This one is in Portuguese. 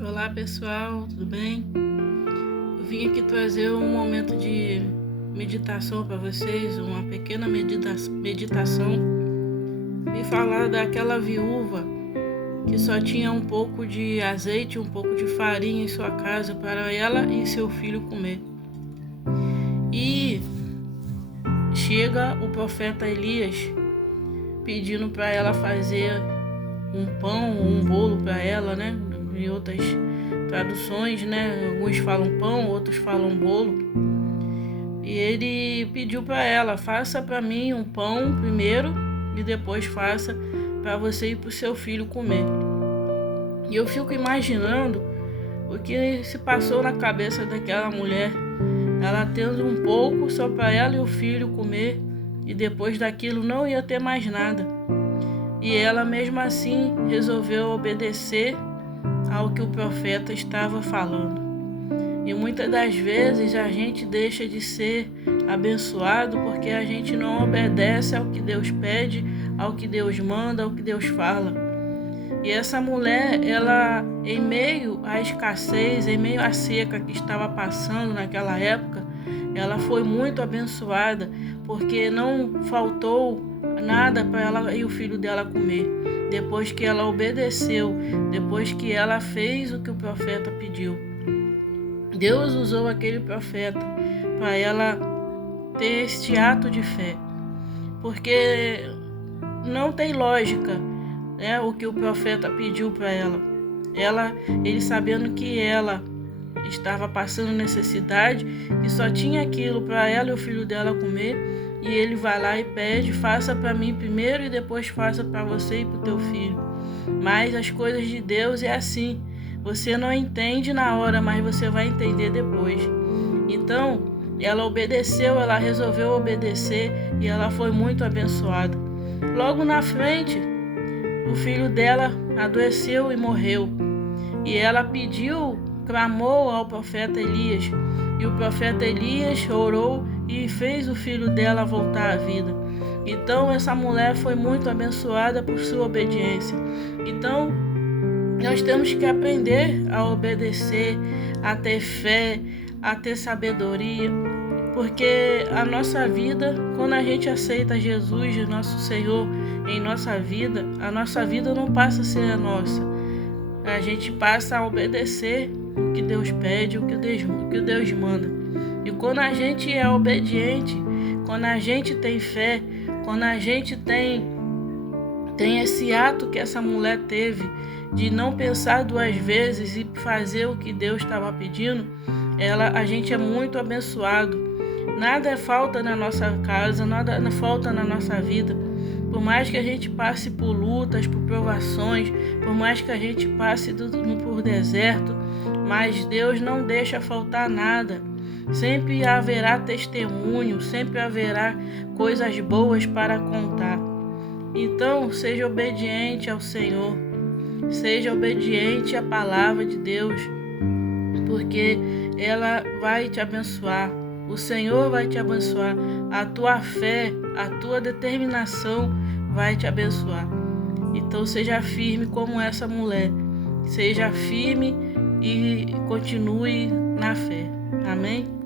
Olá pessoal, tudo bem? Eu vim aqui trazer um momento de meditação para vocês, uma pequena meditação, e falar daquela viúva que só tinha um pouco de azeite, um pouco de farinha em sua casa para ela e seu filho comer. E chega o profeta Elias pedindo para ela fazer um pão, um bolo para ela, né? Em outras traduções, né? Alguns falam pão, outros falam bolo. E ele pediu para ela: faça para mim um pão primeiro e depois faça para você e para o seu filho comer. E eu fico imaginando o que se passou na cabeça daquela mulher, ela tendo um pouco só para ela e o filho comer, e depois daquilo não ia ter mais nada. E ela mesmo assim resolveu obedecer ao que o profeta estava falando. E muitas das vezes a gente deixa de ser abençoado porque a gente não obedece ao que Deus pede, ao que Deus manda, ao que Deus fala. E essa mulher, ela, em meio à escassez, em meio à seca que estava passando naquela época, ela foi muito abençoada porque não faltou nada para ela e o filho dela comer. Depois que ela obedeceu, depois que ela fez o que o profeta pediu, Deus usou aquele profeta para ela ter este ato de fé, porque não tem lógica, né, o que o profeta pediu para ela. Ele sabendo que ela estava passando necessidade, que só tinha aquilo para ela e o filho dela comer, e ele vai lá e pede: faça para mim primeiro e depois faça para você e para o teu filho. Mas as coisas de Deus é assim, você não entende na hora, mas você vai entender depois. Então ela obedeceu, ela resolveu obedecer e ela foi muito abençoada. Logo na frente, o filho dela adoeceu e morreu, e ela clamou ao profeta Elias, e o profeta Elias orou e fez o filho dela voltar à vida. Então essa mulher foi muito abençoada por sua obediência. Então nós temos que aprender a obedecer, a ter fé, a ter sabedoria, porque a nossa vida, quando a gente aceita Jesus, nosso Senhor, em nossa vida, a nossa vida não passa a ser a nossa. A gente passa a obedecer o que Deus pede, o que Deus manda. E quando a gente é obediente, quando a gente tem fé, quando a gente tem esse ato que essa mulher teve, de não pensar duas vezes e fazer o que Deus estava pedindo, a gente é muito abençoado. Nada falta na nossa casa, nada falta na nossa vida. Por mais que a gente passe por lutas, por provações, por mais que a gente passe por deserto, mas Deus não deixa faltar nada. Sempre haverá testemunho, sempre haverá coisas boas para contar. Então, seja obediente ao Senhor, seja obediente à palavra de Deus, porque ela vai te abençoar. O Senhor vai te abençoar. A tua fé, a tua determinação vai te abençoar. Então seja firme como essa mulher. Seja firme e continue na fé. Amém?